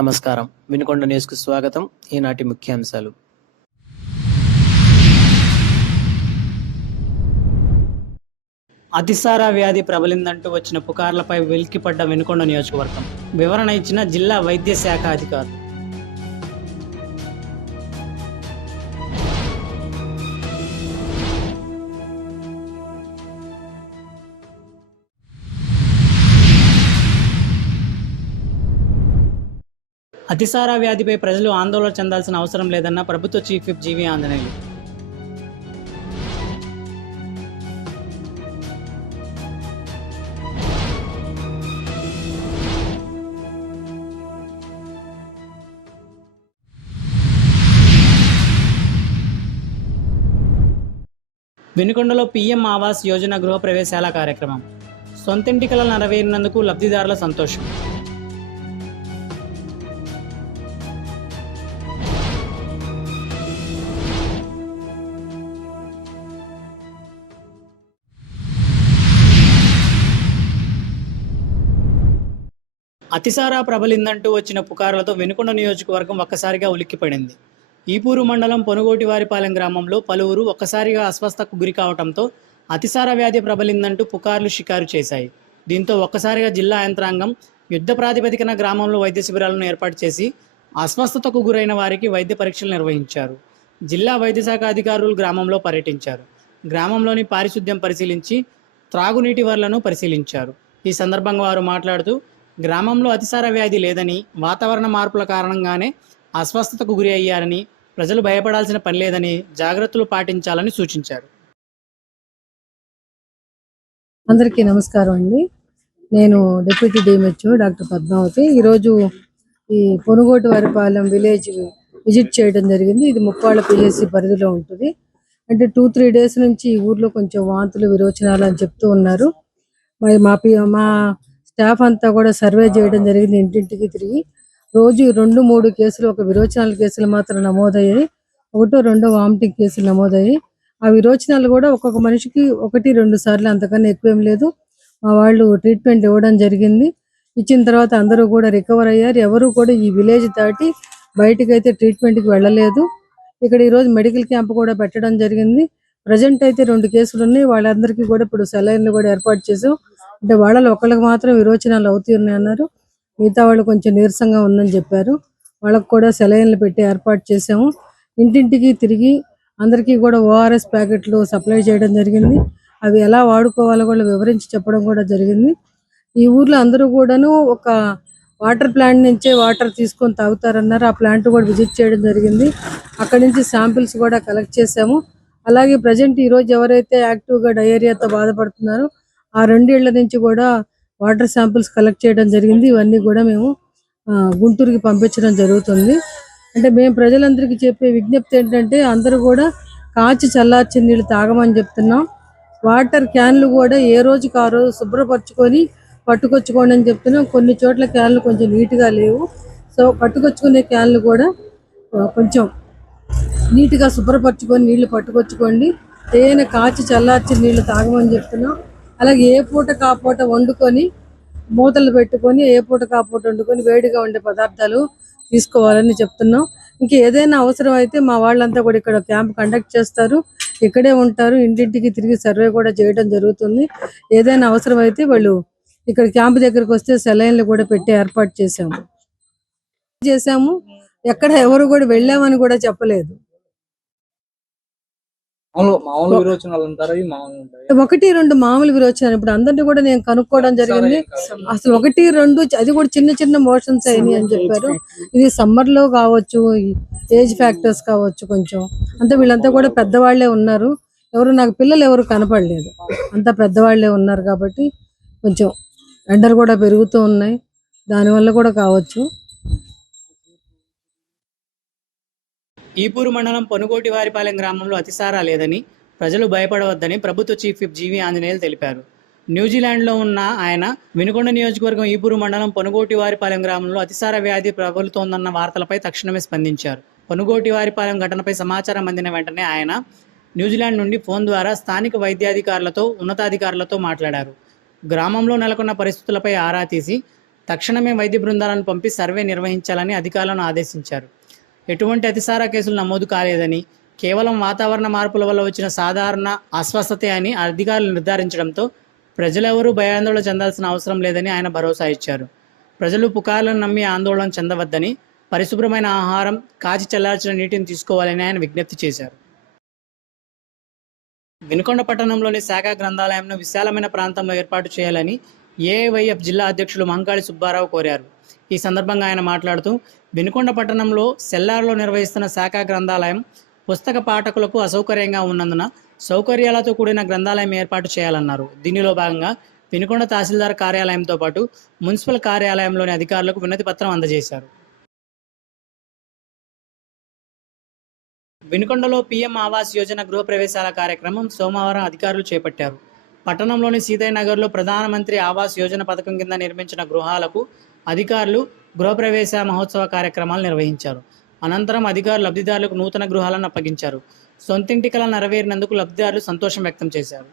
నమస్కారం. వినుకొండ న్యూస్‌కు స్వాగతం. ఈనాటి ముఖ్యాంశాలు. అతిసార వ్యాధి ప్రబలిందంటూ వచ్చిన పుకార్లపై వెలికిపడ్డ వినుకొండ నియోజకవర్గం. వివరణ ఇచ్చిన జిల్లా వైద్య శాఖ అధికారులు. అతిసార వ్యాధిపై ప్రజలు ఆందోళన చెందాల్సిన అవసరం లేదన్న ప్రభుత్వ చీఫ్ విప్ జీవీ ఆంజనేయులు. వినుకొండలో పీఎం ఆవాస్ యోజన గృహప్రవేశాల కార్యక్రమం. సొంతింటి కలలు నెరవేరినందుకు లబ్ధిదారుల సంతోషం. అతిసార ప్రబలిందంటూ వచ్చిన పుకార్లతో వినుకొండ నియోజకవర్గం ఒక్కసారిగా ఉలిక్కిపడింది. ఈపూరు మండలం పొనుగోటివారిపాలెం గ్రామంలో పలువురు ఒక్కసారిగా అస్వస్థకు గురి కావడంతో అతిసార వ్యాధి ప్రబలిందంటూ పుకార్లు షికారు చేశాయి. దీంతో ఒక్కసారిగా జిల్లా యంత్రాంగం యుద్ధ ప్రాతిపదికన గ్రామంలో వైద్య శిబిరాలను ఏర్పాటు చేసి అస్వస్థతకు గురైన వారికి వైద్య పరీక్షలు నిర్వహించారు. జిల్లా వైద్య శాఖ అధికారులు గ్రామంలో పర్యటించారు. గ్రామంలోని పారిశుద్ధ్యం పరిశీలించి త్రాగునీటి వనరులను పరిశీలించారు. ఈ సందర్భంగా వారు మాట్లాడుతూ గ్రామంలో అతిసార వ్యాధి లేదని, వాతావరణ మార్పుల కారణంగానే అస్వస్థతకు గురి అయ్యారని, ప్రజలు భయపడాల్సిన పని లేదని, జాగ్రత్తలు పాటించాలని సూచించారు. అందరికీ నమస్కారం అండి. నేను డిప్యూటీ డిఎంహెచ్ఓ డాక్టర్ పద్మావతి. ఈరోజు ఈ పొనుగోటివారిపాలెం విలేజ్ విజిట్ చేయడం జరిగింది. ఇది ముప్పాళ్ళ పిఎస్సి పరిధిలో ఉంటుంది. అంటే 2-3 డేస్ నుంచి ఈ ఊర్లో కొంచెం వాంతులు విరోచనాలు అని చెప్తూ ఉన్నారు. మరి మా స్టాఫ్ అంతా కూడా సర్వే చేయడం జరిగింది. ఇంటింటికి తిరిగి రోజు 2-3 కేసులు, ఒక విరోచనాల కేసులు మాత్రం నమోదయ్యాయి. 1-2 వామిటింగ్ కేసులు నమోదయ్యాయి. ఆ విరోచనాలు కూడా ఒక్కొక్క మనిషికి 1-2 సార్లు, అంతకన్నా ఎక్కువేం లేదు. మా వాళ్ళు ట్రీట్మెంట్ ఇవ్వడం జరిగింది. ఇచ్చిన తర్వాత అందరూ కూడా రికవర్ అయ్యారు. ఎవరు కూడా ఈ విలేజ్ దాటి బయటకైతే ట్రీట్మెంట్కి వెళ్ళలేదు. ఇక్కడ ఈరోజు మెడికల్ క్యాంప్ కూడా పెట్టడం జరిగింది. ప్రజెంట్ అయితే 2 కేసులు ఉన్నాయి. వాళ్ళందరికీ కూడా ఇప్పుడు సెలైన్లు కూడా ఏర్పాటు చేసాం. అంటే వాళ్ళలో ఒకళ్ళకి మాత్రం విరోచనాలు అవుతున్నాయి అన్నారు. మిగతా వాళ్ళు కొంచెం నీరసంగా ఉందని చెప్పారు. వాళ్ళకు కూడా సెలైన్లు పెట్టి ఏర్పాటు చేసాము. ఇంటింటికి తిరిగి అందరికీ కూడా ఓఆర్ఎస్ ప్యాకెట్లు సప్లై చేయడం జరిగింది. అవి ఎలా వాడుకోవాలో కూడా వివరించి చెప్పడం కూడా జరిగింది. ఈ ఊర్లో అందరూ కూడాను ఒక వాటర్ ప్లాంట్ నుంచే వాటర్ తీసుకొని తాగుతారన్నారు. ఆ ప్లాంట్ కూడా విజిట్ చేయడం జరిగింది. అక్కడి నుంచి శాంపిల్స్ కూడా కలెక్ట్ చేసాము. అలాగే ప్రజెంట్ ఈరోజు ఎవరైతే యాక్టివ్గా డయేరియాతో బాధపడుతున్నారో ఆ 2 ఇళ్ల నుంచి కూడా వాటర్ శాంపిల్స్ కలెక్ట్ చేయడం జరిగింది. ఇవన్నీ కూడా మేము గుంటూరుకి పంపించడం జరుగుతుంది. అంటే మేము ప్రజలందరికీ చెప్పే విజ్ఞప్తి ఏంటంటే అందరూ కూడా కాచి చల్లార్చిన నీళ్ళు తాగమని చెప్తున్నాం. వాటర్ క్యాన్లు కూడా ఏ రోజుకి ఆ రోజు శుభ్రపరచుకొని పట్టుకొచ్చుకోండి అని చెప్తున్నాం. కొన్ని చోట్ల క్యాన్లు కొంచెం నీట్గా లేవు. సో పట్టుకొచ్చుకునే క్యాన్లు కూడా కొంచెం నీట్గా శుభ్రపరచుకొని నీళ్లు పట్టుకొచ్చుకోండి. ఏదైనా కాచి చల్లార్చిన నీళ్లు తాగమని చెప్తున్నాం. అలాగే ఏ పూట కాపూట వండుకొని మూతలు పెట్టుకొని ఏ పూట కాపూట వండుకొని వేడిగా ఉండే పదార్థాలు తీసుకోవాలని చెప్తున్నాం. ఇంకా ఏదైనా అవసరం అయితే మా వాళ్ళంతా కూడా ఇక్కడ క్యాంప్ కండక్ట్ చేస్తారు, ఇక్కడే ఉంటారు. ఇంటింటికి తిరిగి సర్వే కూడా చేయడం జరుగుతుంది. ఏదైనా అవసరం అయితే వాళ్ళు ఇక్కడ క్యాంప్ దగ్గరకు వస్తే సెలైన్లు కూడా పెట్టి ఏర్పాటు చేసాము. ఎక్కడ ఎవరు కూడా వెళ్ళామని కూడా చెప్పలేదు. 1-2 మామూలు విరోచనాలు. ఇప్పుడు అందరినీ కూడా నేను కనుక్కోవడం జరిగింది. అసలు 1-2 అది కూడా చిన్న చిన్న మోషన్స్ అయినాయి అని చెప్పారు. ఇది సమ్మర్ లో కావచ్చు, ఏజ్ ఫ్యాక్టర్స్ కావచ్చు. కొంచెం అంతా వీళ్ళంతా కూడా పెద్దవాళ్లే ఉన్నారు. నాకు పిల్లలు ఎవరు కనపడలేదు. అంతా పెద్దవాళ్లే ఉన్నారు కాబట్టి కొంచెం ఎండలు కూడా పెరుగుతూ ఉన్నాయి. దానివల్ల కూడా కావచ్చు. ఈపూరు మండలం పొనుగోటివారిపాలెం గ్రామంలో అతిసార లేదని, ప్రజలు భయపడవద్దని ప్రభుత్వ చీఫ్ విప్ జీవీ ఆంజనేయులు తెలిపారు. న్యూజిలాండ్లో ఉన్న ఆయన వినుకొండ నియోజకవర్గం ఈపూరు మండలం పొనుగోటివారిపాలెం గ్రామంలో అతిసార వ్యాధి ప్రబలుతోందన్న వార్తలపై తక్షణమే స్పందించారు. పొనుగోటివారిపాలెం ఘటనపై సమాచారం అందిన వెంటనే ఆయన న్యూజిలాండ్ నుండి ఫోన్ ద్వారా స్థానిక వైద్యాధికారులతో, ఉన్నతాధికారులతో మాట్లాడారు. గ్రామంలో నెలకొన్న పరిస్థితులపై ఆరా తీసి తక్షణమే వైద్య బృందాలను పంపి సర్వే నిర్వహించాలని అధికారులను ఆదేశించారు. ఎటువంటి అతిసార కేసులు నమోదు కాలేదని, కేవలం వాతావరణ మార్పుల వల్ల వచ్చిన సాధారణ అస్వస్థతే అని అధికారులు నిర్ధారించడంతో ప్రజలెవరూ భయాందోళన చెందాల్సిన అవసరం లేదని ఆయన భరోసా ఇచ్చారు. ప్రజలు పుకార్లను నమ్మి ఆందోళన చెందవద్దని, పరిశుభ్రమైన ఆహారం, కాచి చల్లార్చిన నీటిని తీసుకోవాలని ఆయన విజ్ఞప్తి చేశారు. వినుకొండ పట్టణంలోని శాఖ గ్రంథాలయంను విశాలమైన ప్రాంతంలో ఏర్పాటు చేయాలని ఏఐవైఎఫ్ జిల్లా అధ్యక్షులు మంకాళి సుబ్బారావు కోరారు. ఈ సందర్భంగా ఆయన మాట్లాడుతూ, వినుకొండ పట్టణంలో సెల్లార్లో నిర్వహిస్తున్న శాఖ గ్రంథాలయం పుస్తక పాఠకులకు అసౌకర్యంగా ఉన్నందున సౌకర్యాలతో కూడిన గ్రంథాలయం ఏర్పాటు చేయాలన్నారు. దీనిలో భాగంగా వినుకొండ తహసీల్దార్ కార్యాలయంతో పాటు మున్సిపల్ కార్యాలయంలోని అధికారులకు వినతి పత్రం అందజేశారు. వినుకొండలో పీఎం ఆవాస్ యోజన గృహప్రవేశాల కార్యక్రమం సోమవారం అధికారులు చేపట్టారు. పట్టణంలోని సీతయ్య నగర్లో ప్రధానమంత్రి ఆవాస్ యోజన పథకం కింద నిర్మించిన గృహాలకు అధికారులు గృహప్రవేశ మహోత్సవ కార్యక్రమాలు నిర్వహించారు. అనంతరం అధికారులు లబ్ధిదారులకు నూతన గృహాలను అప్పగించారు. సొంతింటి కల నెరవేరినందుకు లబ్ధిదారులు సంతోషం వ్యక్తం చేశారు.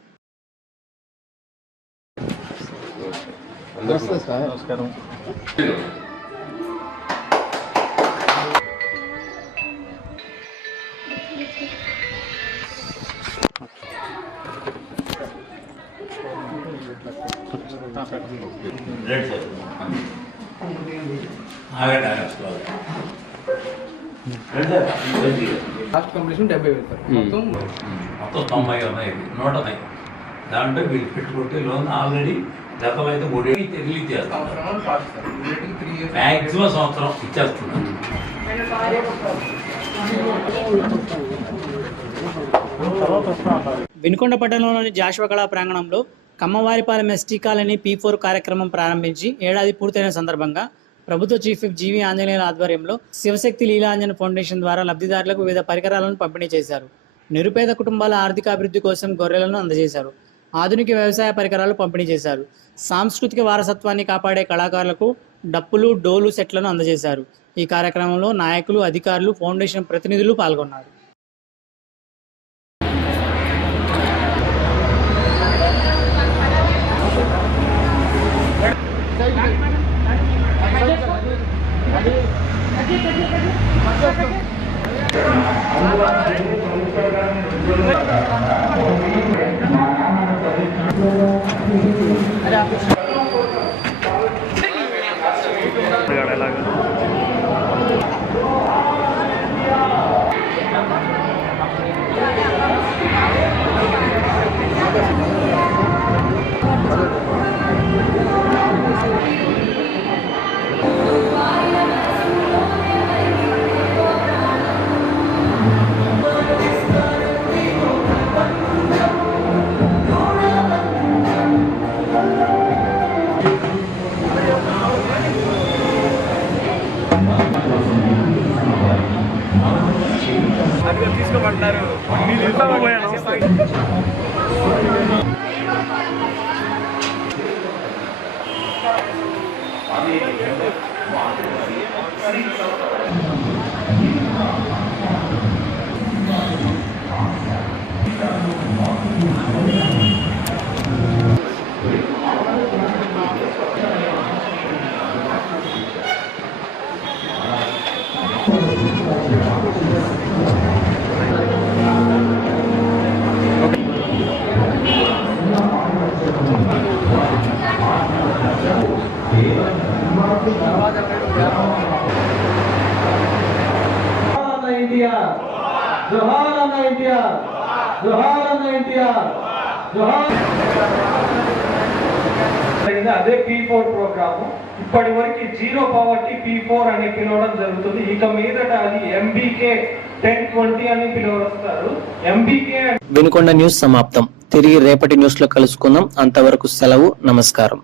నమస్కారం. లాస్ట్ కంప్లీషన్ 70,000 మొత్తం 90 ఉన్నాయి, 100 దాంట్లో వీళ్ళు పెట్టుకుంటే లోన్ ఆల్రెడీ గతంలో అయితే 3 ఏళ్ళు రిలీజ్ చేస్తాం, మ్యాక్సిమం సంవత్సరం ఇచ్చేస్తున్నాం. వినుకొండ పట్టణంలోని జాషువా కళా ప్రాంగణంలో కమ్మవారిపాలెం ఎస్టీ కాలనీ P4 కార్యక్రమం ప్రారంభించి ఏడాది పూర్తయిన సందర్భంగా ప్రభుత్వ చీఫ్ విప్ జీవి ఆంజనేయుల ఆధ్వర్యంలో శివశక్తి లీలాంజన ఫౌండేషన్ ద్వారా లబ్ధిదారులకు వివిధ పరికరాలను పంపిణీ చేశారు. నిరుపేద కుటుంబాల ఆర్థిక అభివృద్ధి కోసం గొర్రెలను అందజేశారు. ఆధునిక వ్యవసాయ పరికరాలు పంపిణీ చేశారు. సాంస్కృతిక వారసత్వాన్ని కాపాడే కళాకారులకు డప్పులు, డోలు సెట్లను అందజేశారు. ఈ కార్యక్రమంలో నాయకులు, అధికారులు, ఫౌండేషన్ ప్రతినిధులు పాల్గొన్నారు. తీసుకోమంటారు. అదే P4 ప్రోగ్రాము ఇప్పటి వరకు జీరో పవర్టీ P4 అని పిలవడం జరుగుతుంది. ఇక మీదట అది MBK 1020 అని పిలువస్తారు. MBK. వినుకొండ న్యూస్ సమాప్తం. తిరిగి రేపటి న్యూస్ లో కలుసుకుందాం. అంతవరకు సెలవు. నమస్కారం.